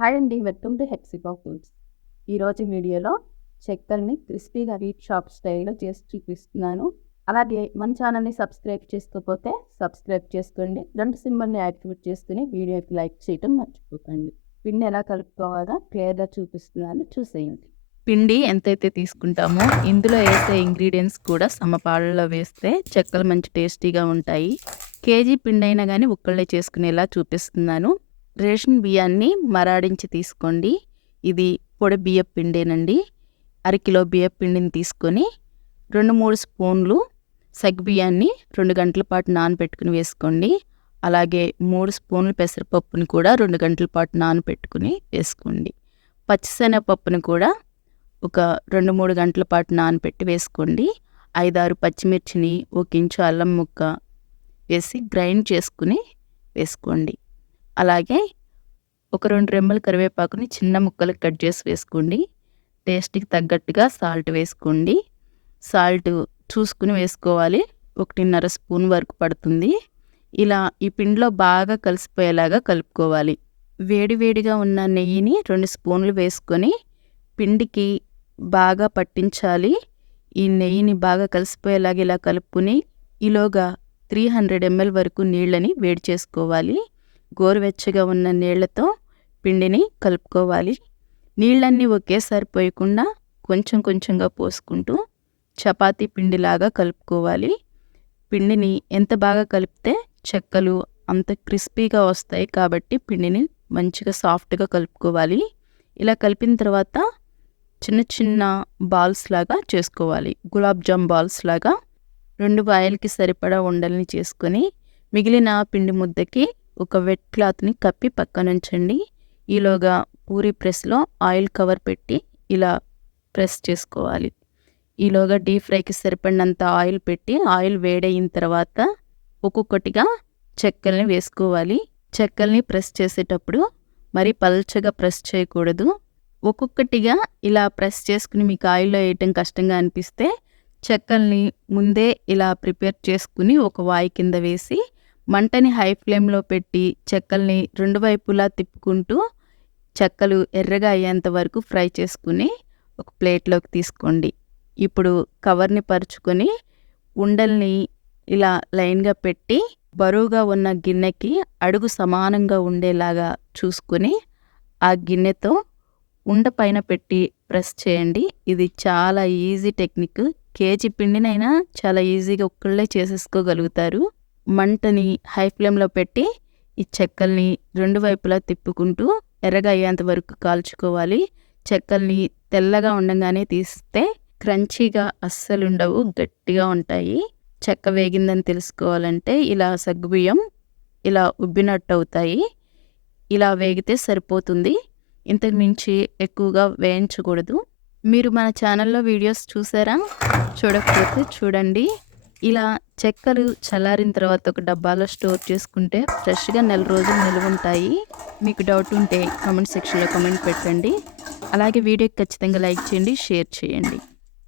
Hi అండి, welcome to హెక్సికా foods. ఈరోజు వీడియోలో చెక్కల్ని క్రిస్పీగా వీట్ షాప్ స్టైల్లో చేసి చూపిస్తున్నాను. అలాగే మన ఛానల్ని సబ్స్క్రైబ్ చేసుకోకపోతే సబ్స్క్రైబ్ చేసుకోండి. రెండు సింబల్ని యాక్టివేట్ చేసుకుని వీడియోకి లైక్ చేయడం మర్చిపోకండి. పిండి ఎలా కలుపుకోవాలో క్లియర్గా చూపిస్తున్నాను, చూసేయండి. పిండి ఎంతైతే తీసుకుంటామో ఇందులో వేసే ఇంగ్రీడియంట్స్ కూడా సమపాళ్ళలో వేస్తే చెక్కలు మంచి టేస్టీగా ఉంటాయి. కేజీ పిండి అయినా కానీ ఒక్కళ్ళే చేసుకునేలా చూపిస్తున్నాను. రేషన్ బియ్యాన్ని మరాడించి తీసుకోండి. ఇది పొడి బియ్యం పిండేనండి. అరకిలో బియ్యం పిండిని తీసుకొని 2-3 స్పూన్లు సగ్గుబియ్యాన్ని 2 గంటల పాటు నానబెట్టుకుని వేసుకోండి. అలాగే 3 స్పూన్లు పెసరపప్పుని కూడా 2 గంటల పాటు నానబెట్టుకుని వేసుకోండి. పచ్చిశనగపప్పుని కూడా ఒక 2-3 గంటల పాటు నానబెట్టి వేసుకోండి. 5-6 పచ్చిమిర్చిని 1 ఇంచు అల్లం ముక్క వేసి గ్రైండ్ చేసుకుని వేసుకోండి. అలాగే ఒక 2 రెమ్మల కరివేపాకుని చిన్న ముక్కలకు కట్ చేసి వేసుకోండి. టేస్ట్కి తగ్గట్టుగా సాల్ట్ వేసుకోండి. సాల్ట్ చూసుకుని వేసుకోవాలి. 1.5 స్పూన్ వరకు పడుతుంది. ఇలా ఈ పిండిలో బాగా కలిసిపోయేలాగా కలుపుకోవాలి. వేడివేడిగా ఉన్న నెయ్యిని 2 స్పూన్లు వేసుకొని పిండికి బాగా పట్టించాలి. ఈ నెయ్యిని బాగా కలిసిపోయేలాగా ఇలా కలుపుకుని ఈలోగా 300 ml వరకు నీళ్ళని వేడి చేసుకోవాలి. గోరువెచ్చగా ఉన్న నీళ్లతో పిండిని కలుపుకోవాలి. నీళ్ళన్నీ ఒకేసారి పోయకుండా కొంచెం కొంచెంగా పోసుకుంటూ చపాతీ పిండిలాగా కలుపుకోవాలి. పిండిని ఎంత బాగా కలిపితే చెక్కలు అంత క్రిస్పీగా వస్తాయి. కాబట్టి పిండిని మంచిగా సాఫ్ట్గా కలుపుకోవాలి. ఇలా కలిపిన తర్వాత చిన్న చిన్న బాల్స్ లాగా చేసుకోవాలి. గులాబ్ జామ్ బాల్స్ లాగా 2 వాయిల్కి సరిపడా ఉండల్ని చేసుకొని మిగిలిన పిండి ముద్దకి ఒక వెట్ క్లాత్ని కప్పి పక్కనుంచండి. ఈలోగా పూరీ ప్రెస్లో ఆయిల్ కవర్ పెట్టి ఇలా ప్రెస్ చేసుకోవాలి. ఈలోగా డీప్ ఫ్రైకి సరిపడినంత ఆయిల్ పెట్టి ఆయిల్ వేడయిన తర్వాత ఒక్కొక్కటిగా చెక్కల్ని వేసుకోవాలి. చెక్కల్ని ప్రెస్ చేసేటప్పుడు మరి పల్చగా ప్రెస్ చేయకూడదు. ఒక్కొక్కటిగా ఇలా ప్రెస్ చేసుకుని మీకు ఆయిల్లో వేయటం కష్టంగా అనిపిస్తే చెక్కల్ని ముందే ఇలా ప్రిపేర్ చేసుకుని ఒక వాయి కింద వేసి మంటని హై ఫ్లేమ్లో పెట్టి చెక్కల్ని 2 వైపులా తిప్పుకుంటూ చెక్కలు ఎర్రగా అయ్యేంత వరకు ఫ్రై చేసుకుని ఒక ప్లేట్లోకి తీసుకోండి. ఇప్పుడు కవర్ని పరుచుకొని ఉండల్ని ఇలా లైన్గా పెట్టి బరువుగా ఉన్న గిన్నెకి అడుగు సమానంగా ఉండేలాగా చూసుకుని ఆ గిన్నెతో ఉండ పైన పెట్టి ప్రెస్ చేయండి. ఇది చాలా ఈజీ టెక్నిక్. కేజీ పిండినైనా చాలా ఈజీగా ఒక్కళ్ళే చేసేసుకోగలుగుతారు. మంటని హై ఫ్లేమ్లో పెట్టి ఈ చెక్కల్ని 2 వైపులా తిప్పుకుంటూ ఎర్రగా అయ్యేంత వరకు కాల్చుకోవాలి. చెక్కల్ని తెల్లగా ఉండగానే తీస్తే క్రంచీగా అస్సలు ఉండవు, గట్టిగా ఉంటాయి. చెక్క వేగిందని తెలుసుకోవాలంటే ఇలా సగ్గుబియ్యం ఇలా ఉబ్బినట్టు అవుతాయి. ఇలా వేగితే సరిపోతుంది. ఇంతకు మించి ఎక్కువగా వేయించకూడదు. మీరు మన ఛానల్లో వీడియోస్ చూసారా? చూడకపోతే చూడండి. ఇలా చెక్కలు చల్లారిన తర్వాత ఒక డబ్బాలో స్టోర్ చేసుకుంటే ఫ్రెష్గా 1 రోజులు నిల్వ ఉంటాయి. మీకు డౌట్ ఉంటే కామెంట్ సెక్షన్లో కామెంట్ పెట్టండి. అలాగే వీడియోకి ఖచ్చితంగా లైక్ చేయండి, షేర్ చేయండి.